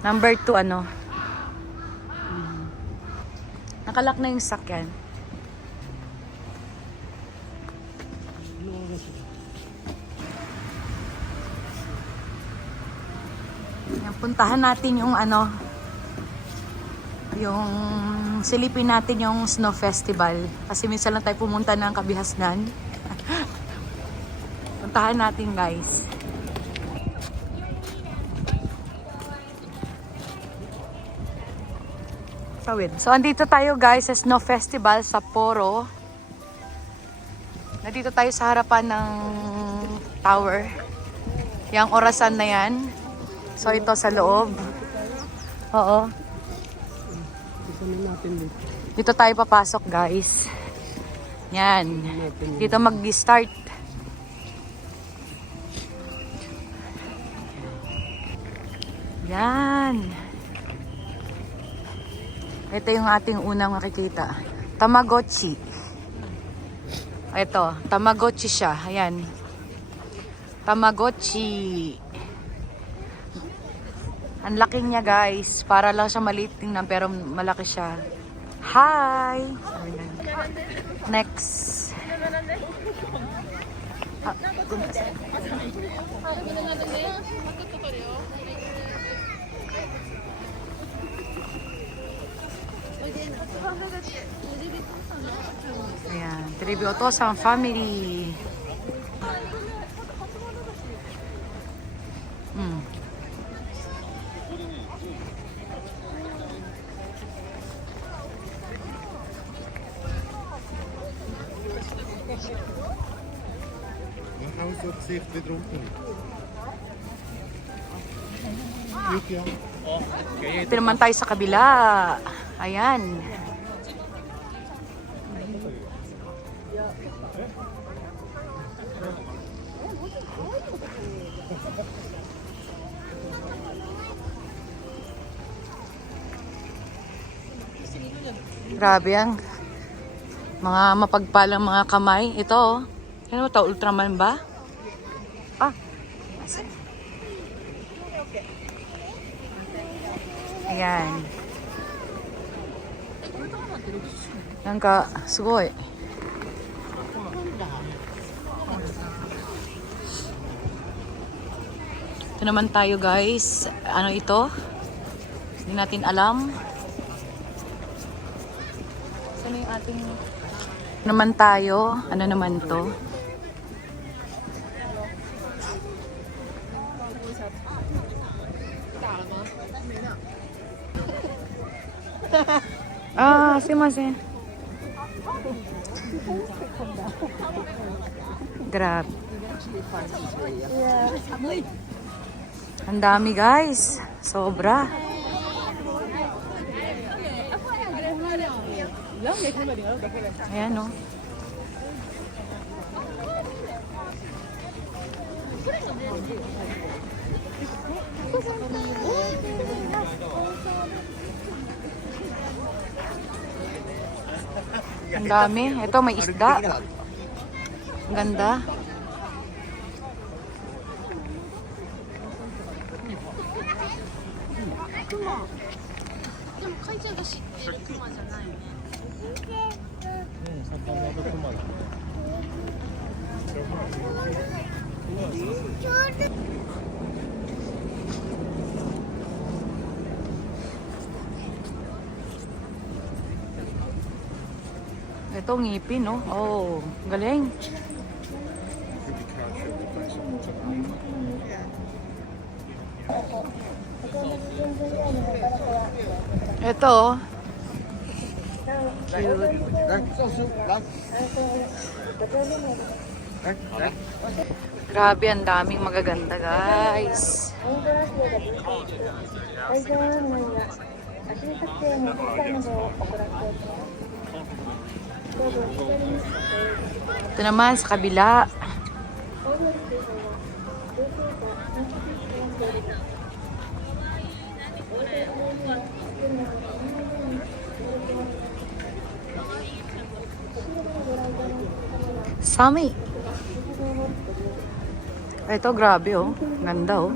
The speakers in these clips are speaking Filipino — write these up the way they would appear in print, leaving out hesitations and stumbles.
Number 2 ano? Nakalak na yung sakyan. Yan, puntahan natin yung ano, yung silipin natin yung Snow Festival. Kasi minsan lang tayo pumunta ng Kabihasnan. Puntahan natin guys. So, andito tayo guys sa Snow Festival sa Poro. Nandito tayo sa harapan ng tower. Yang orasan na yan. So, ito sa loob. Oo. Dito tayo papasok guys. Yan. Dito mag-start. Yan. Ito yung ating unang makikita. Tamagotchi. Ito, Tamagotchi siya. Ayan. Tamagotchi. Ang laki niya guys. Para lang siya maliit tingnan pero malaki siya. Hi! Ayan. Next. Ayan, tributo sa family. Ito naman tayo sa kabila. Ayan. Grabe ang mga mapagpalang mga kamay. Ito oh. Ano ito? Ultraman ba? Ah. Ayan. Yan ka. Sugoi. Ito naman tayo guys. Ano ito? Hindi natin alam. Saan yung ating... Naman tayo. Ano naman to? Ah, simasen. Grab. Ang dami guys. Sobra. Ayan o. Ang dami. Ito may isda. Ang ganda. Ito ngipin, no? Oh, galing. Ito. Cute. Grabe, ang daming magaganda, guys. Ito naman sa kabila. Sami. Ito grabe oh. Ganda oh.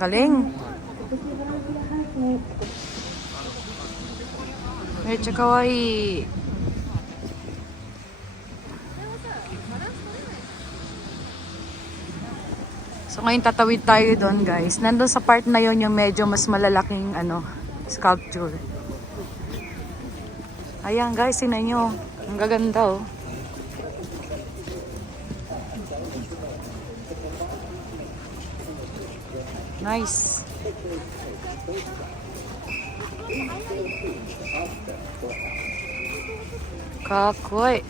Galing. Medyo kawaii. So ngayon tatawid tayo doon, guys. Nandun sa part na yon yung medyo mas malalaking sculpture. Ayan guys, tingnan nyo. Ang gaganda oh. Nice. Kakoy.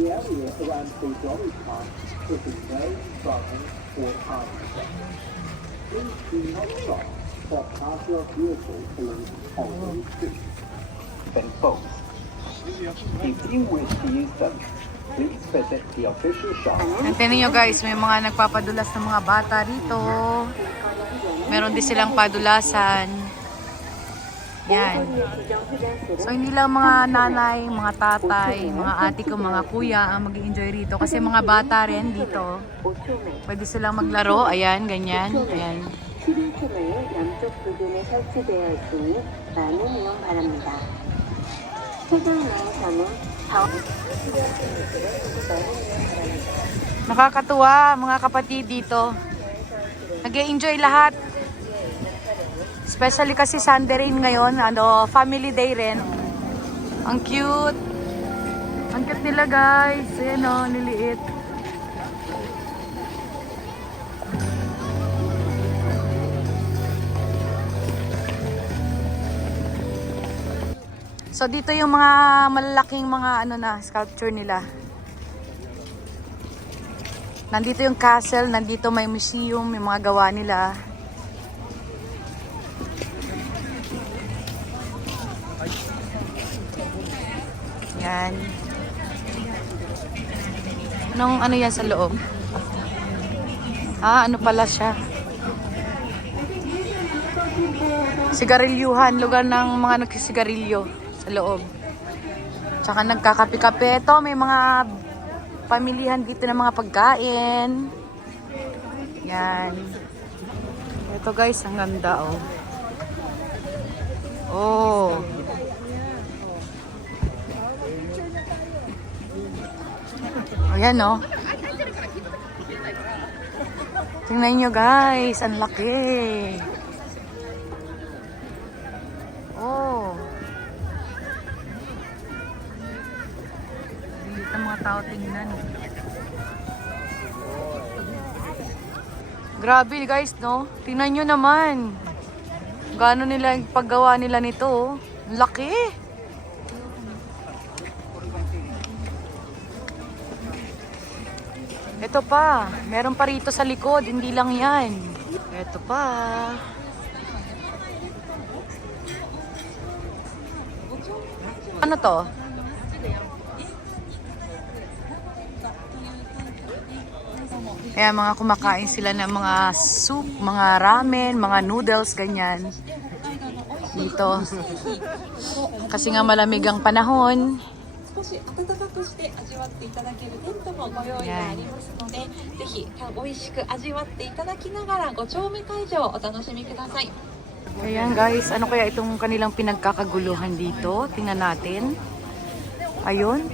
The area around the Dolly Park is a no parking or parking. Please do not stop or park your vehicle along the street. Then both. If you wish to use them, please visit the official shop. Tingnan nyo guys, may mga nagpapadulas ng mga bata rito. Meron din silang padulasan. Yan. So hindi lang mga nanay, mga tatay, mga ate ko, mga kuya ang mag-enjoy rito. Kasi mga bata rin dito. Pwede silang maglaro. Ayan, ganyan. Ayan. 남쪽 부분에 설치되어 있으니 많은 이용 바랍니다. 최근에서는 Nakakatuwa mga kapatid dito. Nag-e-enjoy lahat. Especially kasi Sunday rin ngayon, family day rin. Ang cute. Ang cute nila guys. Ayan o, niliit. So dito yung mga malalaking mga sculpture nila. Nandito yung castle, nandito may museum, yung mga gawa nila. Yan. Ano yan sa loob? Ano pala siya? Sigarilyuhan, lugar ng mga nagsisigarilyo sa loob. Tsaka nagkakape-kape. Ito, may mga pamilihan dito ng mga pagkain. Yan. Ito guys, ang ganda oh. Oh. Ayan oh. Tingnan nyo guys, ang laki. Oh. Dito ang mga tao tingnan. Grabe guys, no? Tingnan nyo naman. Gaano nila yung paggawa nila nito, oh. Ang laki. Ito pa. Meron pa rito sa likod. Hindi lang yan. Ito pa. Ano to? Kaya mga kumakain sila ng mga soup, mga ramen, mga noodles, ganyan. Dito. Kasi nga malamig ang panahon. 少し温かくして味わっていただけるテントもご用意がありますので、ぜひ美味しく味わっていただきながら5丁目会場をお楽しみください。 Ayan guys, ano kaya itong kanilang pinagkakaguluhan dito? Tingnan natin. Ayun.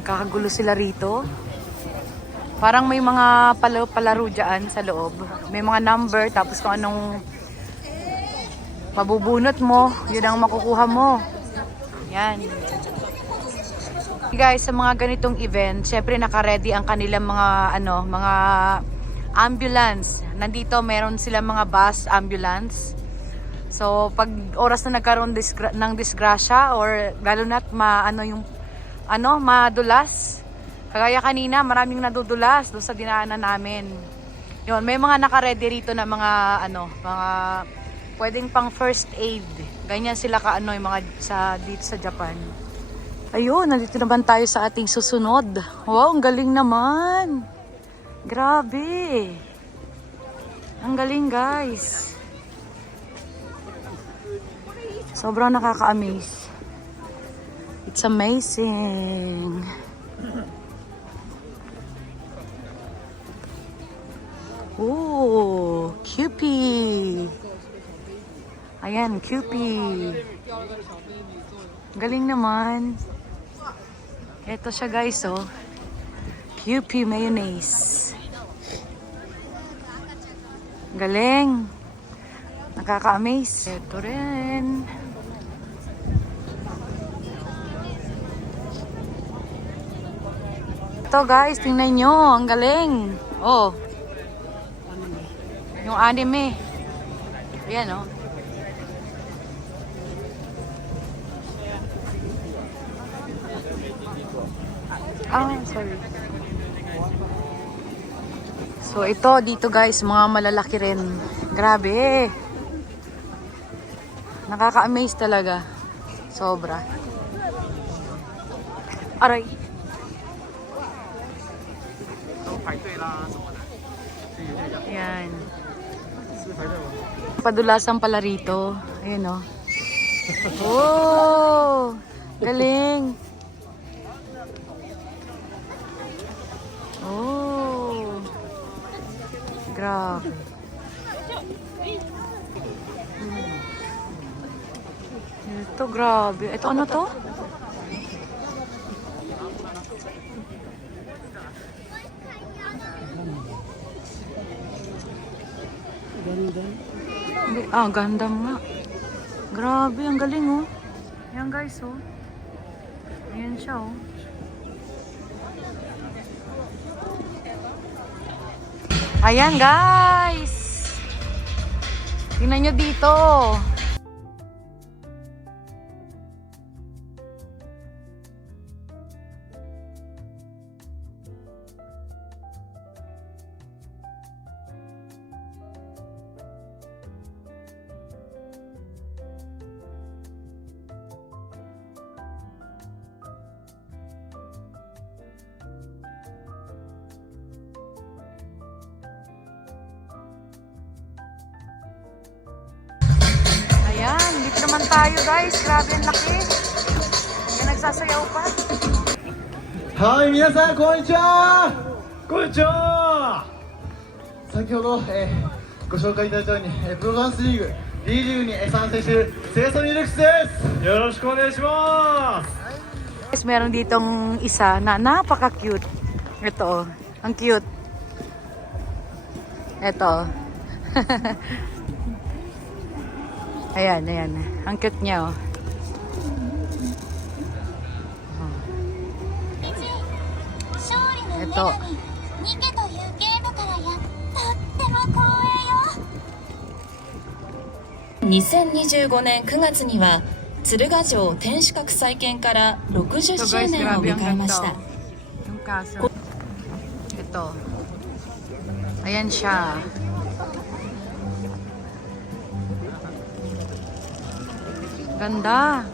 Nagkakagulo sila rito. Parang may mga palaro dyan sa loob. May mga number, tapos kung anong mabubunot mo, yun ang makukuha mo. Yan. Guys, sa mga ganitong event, syempre naka-ready ang kanilang mga mga ambulance. Nandito meron silang mga bus ambulance. So pag oras na nagkaroon ng disgrasya or lalo na't madulas. Kagaya kanina, maraming nadudulas doon sa dinaanan namin. Yun, may mga naka-ready rito na mga mga pwedeng pang first aid. Ganyan sila yung mga dito sa Japan. Ayun, nandito naman tayo sa ating susunod. Wow, ang galing naman. Grabe. Ang galing, guys. Sobrang nakaka-amaze. It's amazing. Oh, Kewpie. Ayan, Kewpie. Galing naman. Ito siya guys, oh. Kewpie mayonnaise. Galing. Nakaka-amaze. Ito rin. Ito guys, tingnan nyo. Ang galing. Oh. Yung anime. Ayan, oh. Ah, sorry. So, ito dito guys, mga malalaki rin. Grabe. Nakaka-amaze talaga. Sobra. Aray. Ayan. Padulasan pala rito. Ayan, oh. Oh! Galing. Oh. Grabe. Ito, grabe. Ito, ano to? Gundam nga. Grabe, ang galing, oh. Ayan, guys, oh. Ayan siya, oh. Ayan, guys. Tingnan nyo dito. Ayan, dito naman tayo guys. Grabe ang laki. Ayan, nagsasayaw pa. Hi, 皆さんこんにちは。こんにちは。先ほど、ご紹介いただいたように、プロダンスリーグ D リーグに参戦しているセイソミルクスです。よろしくお願いします。 Guys, meron ditong isa na napaka-cute. Ito, oh. Ang cute. Ito. Ayan, ayan. Ang cute niya, oh. Ito. 2025年9月には鶴ヶ城天守閣再建から60 So 周 guys, 年を grabe ang 迎えました ganda, oh. Yung kaso. Ito. Ayan siya. Ganda.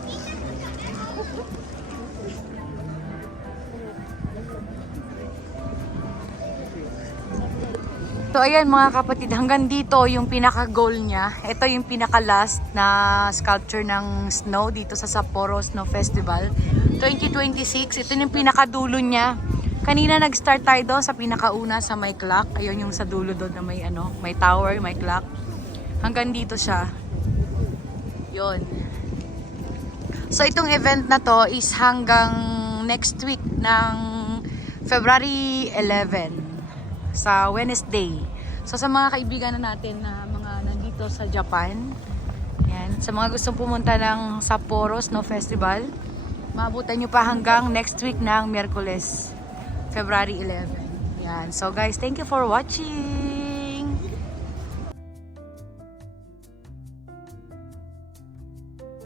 So ayan mga kapatid, hanggang dito yung pinaka-goal niya. Ito yung pinaka-last na sculpture ng snow dito sa Sapporo Snow Festival 2026. Ito yung pinaka-dulo niya. Kanina nag-start tayo doon sa pinaka-una sa may clock. Ayun yung sa dulo doon na may ano, may tower, may clock. Hanggang dito siya. Yun. So itong event na to is hanggang next week ng February 11 sa Wednesday. So sa mga kaibigan na natin na mga nandito sa Japan, yan, sa mga gustong pumunta ng Sapporo Snow Festival, maabutan nyo pa hanggang next week ng Miyerkules, February 11. Yan. So guys, thank you for watching.